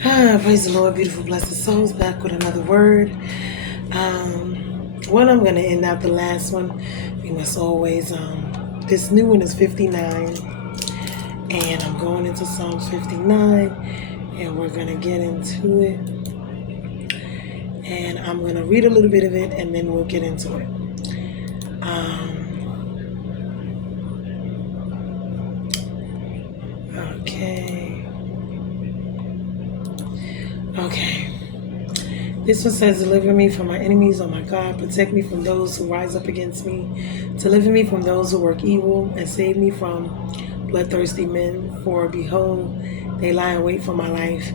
Praise the Lord, beautiful, blessed souls. Back with another word. One, I'm going to end out the last one. We must always, this new one is 59. And I'm going into Psalms 59. And we're going to get into it. And I'm going to read a little bit of it and then we'll get into it. Okay. This one says, deliver me from my enemies, oh my God. Protect me from those who rise up against me. Deliver me from those who work evil, and save me from bloodthirsty men. For behold, they lie in wait for my life.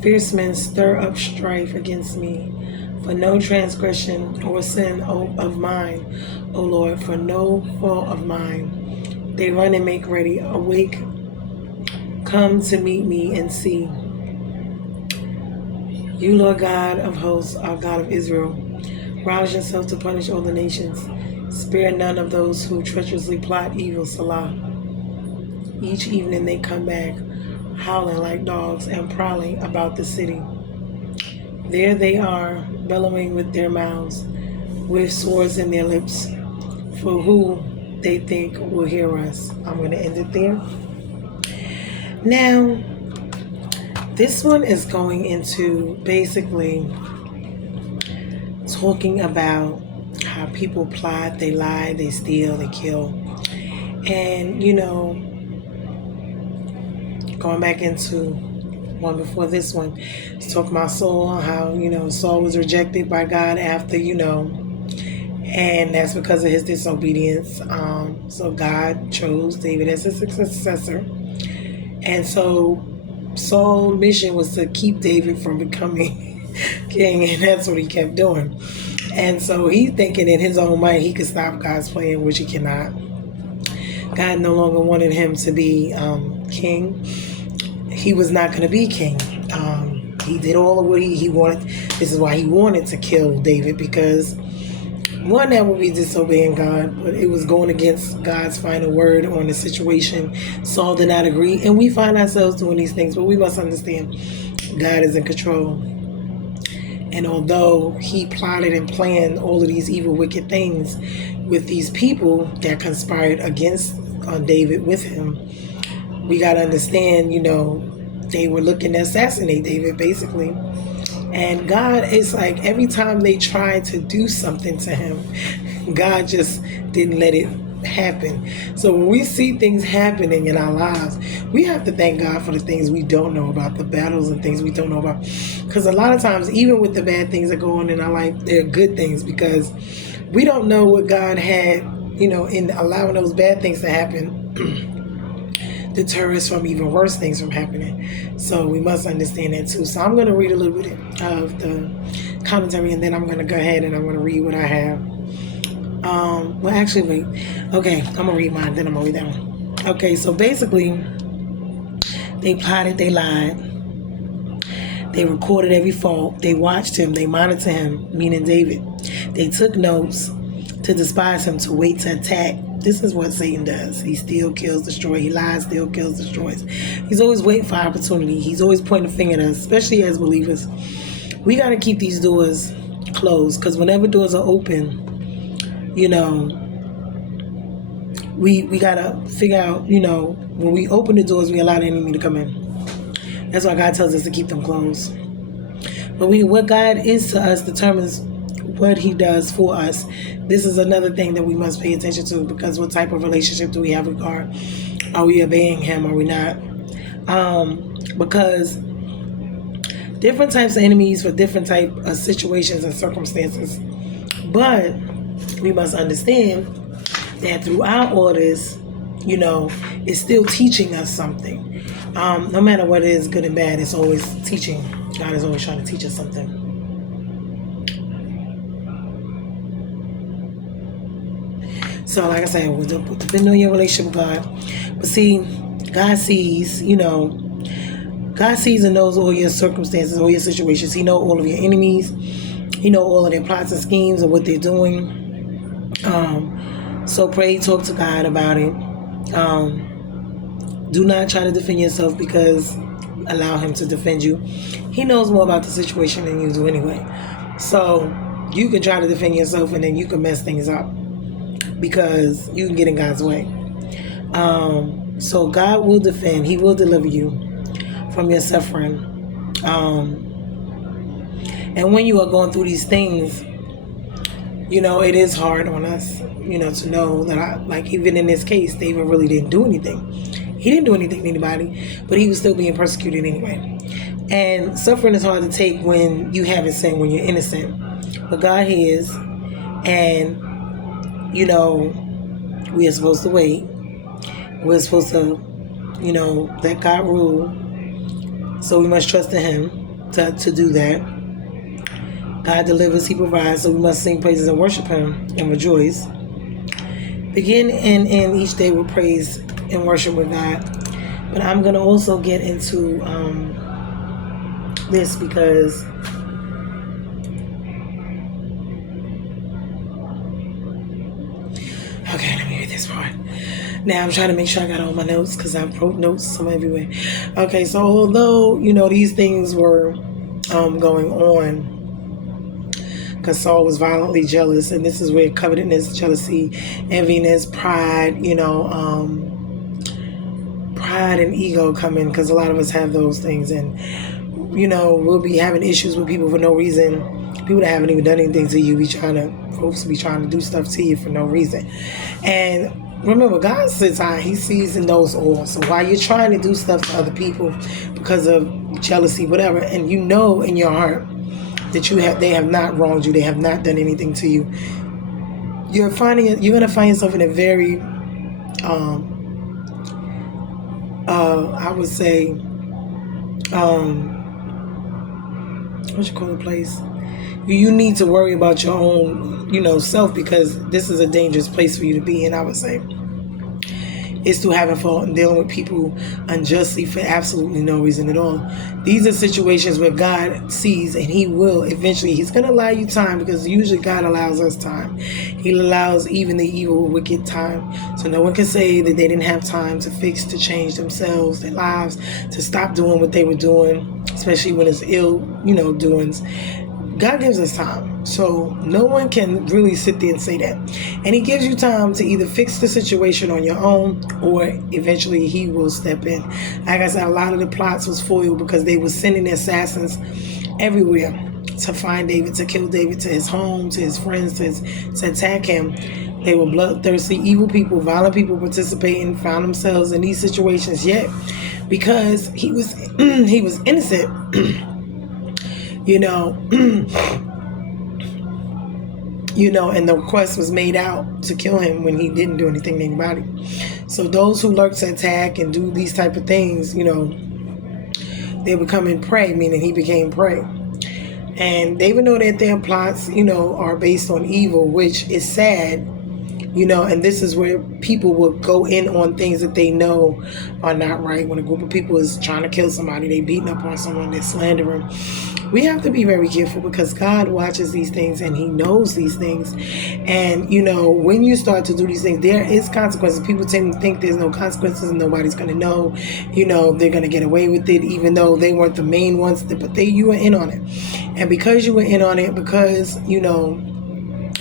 Fierce men stir up strife against me. For no transgression or sin of mine, O Lord, for no fault of mine. They run and make ready. Awake, come to meet me and see. You, Lord God of hosts, are God of Israel. Rouse yourself to punish all the nations. Spare none of those who treacherously plot evil, Salah. Each evening they come back, howling like dogs and prowling about the city. There they are, bellowing with their mouths, with swords in their lips, for who they think will hear us. I'm going to end it there. Now, this one is going into basically talking about how people plot, they lie, they steal, they kill. And, going back into one before this one, it's talking about Saul, how, Saul was rejected by God after, and that's because of his disobedience. So God chose David as his successor. And so Saul's mission was to keep David from becoming king, and that's what he kept doing. And so he's thinking in his own mind he could stop God's plan, which he cannot. God no longer wanted him to be king. He was not going to be king. He did all of what he wanted. This is why he wanted to kill David, because one, that would be disobeying God, but it was going against God's final word on the situation. Saul did not agree, and we find ourselves doing these things, but we must understand God is in control. And although he plotted and planned all of these evil, wicked things with these people that conspired against David with him, we got to understand, they were looking to assassinate David, basically. And God, it's like every time they tried to do something to him, God just didn't let it happen. So when we see things happening in our lives, we have to thank God for the things we don't know about, the battles and things we don't know about. Because a lot of times, even with the bad things that go on in our life, they're good things, because we don't know what God had, in allowing those bad things to happen. Deter us from even worse things from happening. So we must understand that too. So I'm going to read a little bit of the commentary, and then I'm going to go ahead and I'm going to read what I have. Well, actually, wait. Okay, I'm going to read mine, then I'm going to read that one. Okay, so basically, they plotted, they lied. They recorded every fault. They watched him. They monitored him, meaning David. They took notes to despise him, to wait to attack. This is what Satan does. He steals, kills, destroys. He lies, steals, kills, destroys. He's always waiting for opportunity. He's always pointing a finger at us, especially as believers. We got to keep these doors closed, because whenever doors are open, we got to figure out, when we open the doors, we allow the enemy to come in. That's why God tells us to keep them closed. But what God is to us determines what he does for us. This is another thing that we must pay attention to, because what type of relationship do we have with God? Are we obeying him? Are we not? Because different types of enemies for different type of situations and circumstances. But we must understand that throughout all this, it's still teaching us something. No matter what it is, good and bad, it's always teaching. God is always trying to teach us something. So like I said, depending on your relationship with God. But see, God sees, God sees and knows all your circumstances, all your situations. He knows all of your enemies. He knows all of their plots and schemes and what they're doing. So pray, talk to God about it. Do not try to defend yourself, because allow him to defend you. He knows more about the situation than you do anyway. So you can try to defend yourself and then you can mess things up because you can get in God's way. So God will defend. He will deliver you from your suffering. And when you are going through these things, it is hard on us, to know that even in this case, David really didn't do anything. He didn't do anything to anybody, but he was still being persecuted anyway. And suffering is hard to take when you haven't sinned, when you're innocent. But God is, and, we are supposed to wait. We're supposed to, let God rule. So we must trust in Him to do that. God delivers, He provides, so we must sing praises and worship Him and rejoice. Begin and end each day with praise and worship with God. But I'm going to also get into this because okay, let me read this part. Now I'm trying to make sure I got all my notes because I wrote notes from everywhere. Okay, so although, these things were going on, because Saul was violently jealous, and this is where covetousness, jealousy, enviness, pride, pride and ego come in, because a lot of us have those things, and we'll be having issues with people for no reason. People that haven't even done anything to you folks be trying to do stuff to you for no reason. And remember, God sits high. He sees and knows all. So while you're trying to do stuff to other people because of jealousy, whatever, and you know in your heart that they have not wronged you, they have not done anything to you, you're going to find yourself in a very, I would say, what you call the place? You need to worry about your own, self, because this is a dangerous place for you to be in, I would say. It's through having fault and dealing with people unjustly for absolutely no reason at all. These are situations where God sees, and He will eventually. He's going to allow you time, because usually God allows us time. He allows even the evil, wicked time. So no one can say that they didn't have time to fix, to change themselves, their lives, to stop doing what they were doing, especially when it's ill, doings. God gives us time. So no one can really sit there and say that. And He gives you time to either fix the situation on your own, or eventually He will step in. Like I said, a lot of the plots was foiled because they were sending assassins everywhere to find David, to kill David, to his home, to his friends, to attack him. They were bloodthirsty, evil people, violent people participating, found themselves in these situations yet because he was innocent. And the request was made out to kill him when he didn't do anything to anybody. So those who lurk to attack and do these type of things, they becoming prey, meaning he became prey. And they even know that their plots, are based on evil, which is sad. And this is where people will go in on things that they know are not right. When a group of people is trying to kill somebody, they beating up on someone, they're slandering. We have to be very careful, because God watches these things and He knows these things. And, when you start to do these things, there is consequences. People tend to think there's no consequences and nobody's going to know. They're going to get away with it, even though they weren't the main ones. But you were in on it. And because you were in on it, because,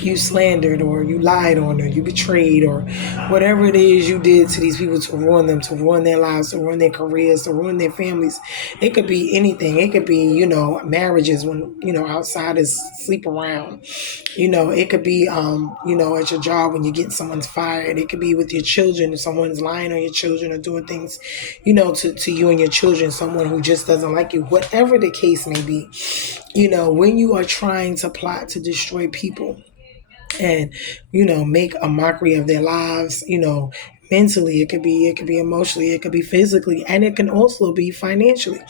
you slandered, or you lied on, or you betrayed, or whatever it is you did to these people to ruin them, to ruin their lives, to ruin their careers, to ruin their families. It could be anything. It could be, marriages when, outsiders sleep around. It could be, at your job when you're getting someone's fired. It could be with your children, if someone's lying on your children or doing things, to you and your children, someone who just doesn't like you, whatever the case may be. When you are trying to plot to destroy people, and make a mockery of their lives, mentally, it could be emotionally, it could be physically, and it can also be financially.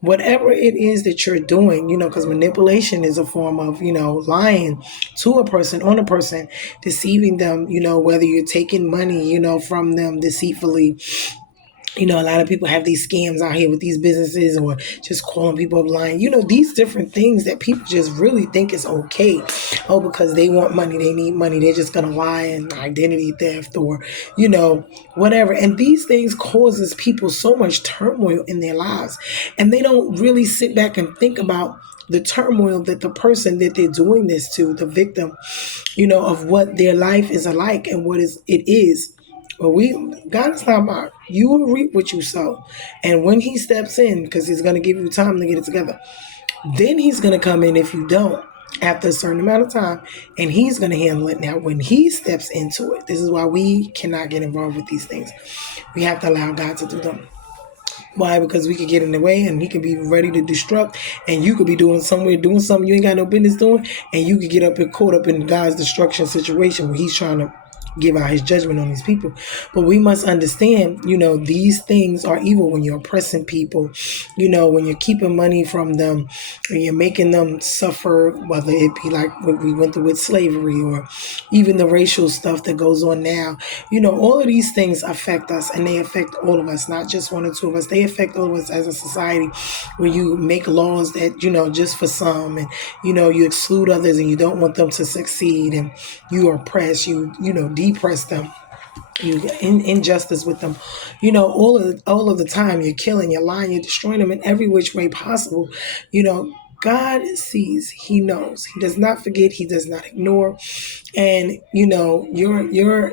Whatever it is that you're doing, because manipulation is a form of, lying to a person, on a person, deceiving them, whether you're taking money, from them deceitfully, A lot of people have these scams out here with these businesses or just calling people up lying. These different things that people just really think is okay. Oh, because they want money, they need money, they're just going to lie, and identity theft or, whatever. And these things causes people so much turmoil in their lives. And they don't really sit back and think about the turmoil that the person that they're doing this to, the victim, of what their life is alike and what it is. But God is not mocked. You will reap what you sow. And when he steps in, because he's going to give you time to get it together, then he's going to come in if you don't after a certain amount of time, and he's going to handle it. Now, when he steps into it, this is why we cannot get involved with these things. We have to allow God to do them. Why? Because we could get in the way and he could be ready to destruct, and you could be doing something you ain't got no business doing, and you could get up and caught up in God's destruction situation where he's trying to give out his judgment on these people. But we must understand, these things are evil when you're oppressing people, when you're keeping money from them, and you're making them suffer, whether it be like what we went through with slavery or even the racial stuff that goes on now. All of these things affect us, and they affect all of us, not just one or two of us. They affect all of us as a society, where you make laws that, just for some, and, you exclude others and you don't want them to succeed, and you oppress, you depress them, you injustice with them, all of the time. You're killing, you're lying, you're destroying them in every which way possible. God sees, he knows, he does not forget, he does not ignore. And you're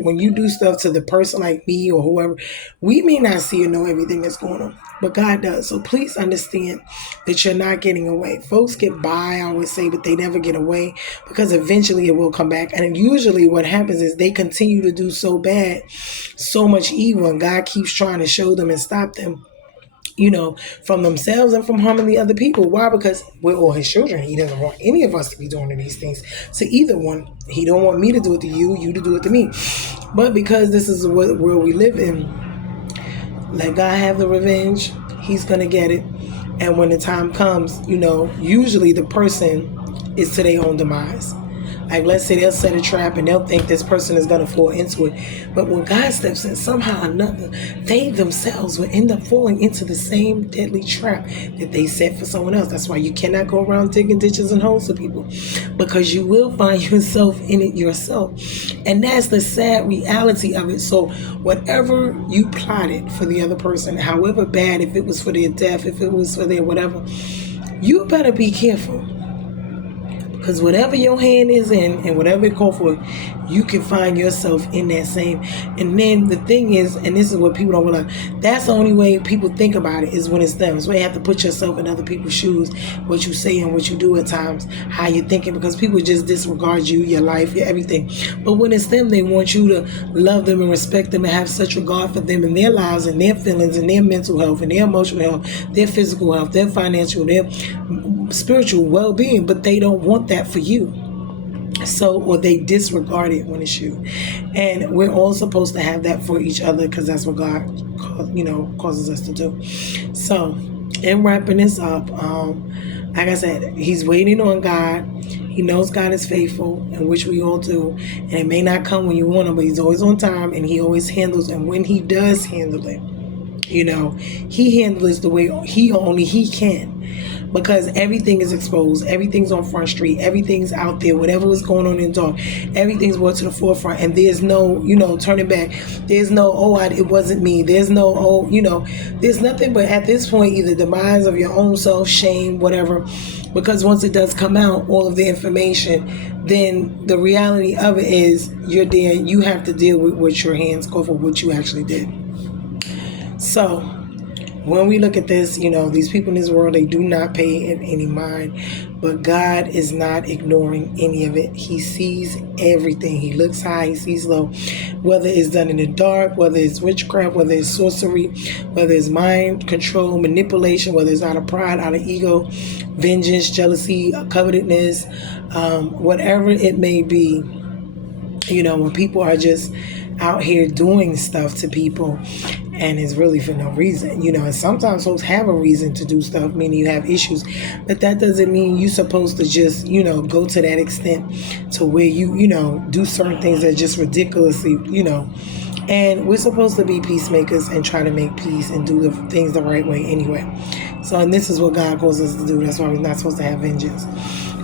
when you do stuff to the person like me or whoever, we may not see or know everything that's going on, but God does. So please understand that you're not getting away. Folks get by, I always say, but they never get away, because eventually it will come back. And usually what happens is they continue to do so bad, so much evil, and God keeps trying to show them and stop them, from themselves and from harming the other people. Why? Because we're all his children. He doesn't want any of us to be doing these things to either one. He don't want me to do it to you, you to do it to me. But because this is what world we live in, let God have the revenge. He's going to get it. And when the time comes, usually the person is to their own demise. Like, let's say they'll set a trap and they'll think this person is going to fall into it. But when God steps in, somehow or another, they themselves will end up falling into the same deadly trap that they set for someone else. That's why you cannot go around digging ditches and holes for people, because you will find yourself in it yourself. And that's the sad reality of it. So whatever you plotted for the other person, however bad, if it was for their death, if it was for their whatever, you better be careful. Because whatever your hand is in and whatever it calls for, you can find yourself in that same. And then the thing is, and this is what people don't realize, that's the only way people think about it, is when it's them. It's where you have to put yourself in other people's shoes, what you say and what you do at times, how you're thinking, because people just disregard you, your life, your everything. But when it's them, they want you to love them and respect them and have such regard for them and their lives and their feelings and their mental health and their emotional health, their physical health, their financial, their spiritual well-being, but they don't want that for you. So, or they disregard it when it's you. And we're all supposed to have that for each other, because that's what God, causes us to do. So, in wrapping this up, like I said, he's waiting on God. He knows God is faithful, and which we all do. And it may not come when you want him, but he's always on time, and he always handles. And when he does handle it, he handles the way he can. Because everything is exposed, everything's on Front Street, everything's out there, whatever was going on in the dark, everything's brought to the forefront, and there's no, turning back. There's no, it wasn't me. There's no, there's nothing but at this point either demise of your own self, shame, whatever. Because once it does come out, all of the information, then the reality of it is you're there. You have to deal with what your hands go for, what you actually did. So when we look at this, these people in this world, they do not pay it any mind. But God is not ignoring any of it. He sees everything. He looks high, he sees low. Whether it's done in the dark, whether it's witchcraft, whether it's sorcery, whether it's mind control, manipulation, whether it's out of pride, out of ego, vengeance, jealousy, covetousness, whatever it may be. When people are just out here doing stuff to people, and it's really for no reason, and sometimes folks have a reason to do stuff, meaning you have issues, but that doesn't mean you're supposed to just, go to that extent to where you, do certain things that just ridiculously, And we're supposed to be peacemakers and try to make peace and do the things the right way anyway. So, and this is what God calls us to do. That's why we're not supposed to have vengeance.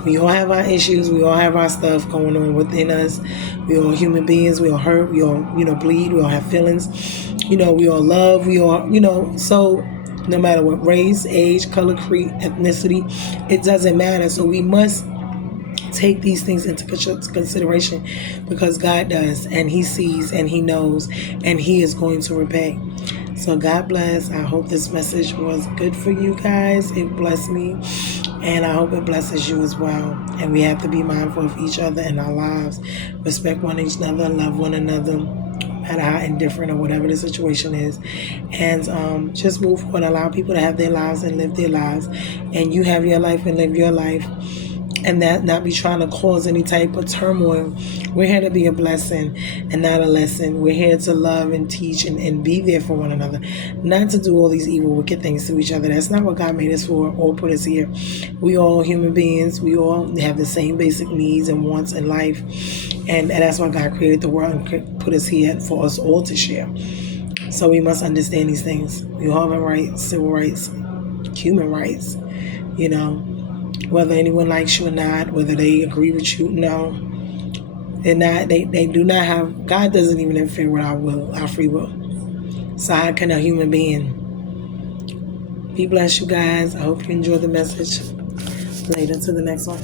We all have our issues. We all have our stuff going on within us. We all human beings. We all hurt. We all, bleed. We all have feelings. We all love. We all, so no matter what race, age, color, creed, ethnicity, it doesn't matter. So we must take these things into consideration, because God does, and He sees, and He knows, and He is going to repay. So God bless. I hope this message was good for you guys. It blessed me, and I hope it blesses you as well. And we have to be mindful of each other in our lives, respect one another, love one another, no matter how indifferent or whatever the situation is, and just move forward. Allow people to have their lives and live their lives, and you have your life and live your life, and that not be trying to cause any type of turmoil. We're here to be a blessing and not a lesson. We're here to love and teach and be there for one another, not to do all these evil, wicked things to each other. That's not what God made us for or put us here. We all human beings. We all have the same basic needs and wants in life, and that's why God created the world and put us here for us all to share. So we must understand these things. We all have rights, civil rights, human rights, whether anyone likes you or not, whether they agree with you, no. They're not, they do not have, God doesn't even interfere with our will, our free will. So how can a human being? Be blessed, you guys. I hope you enjoyed the message. Later to the next one.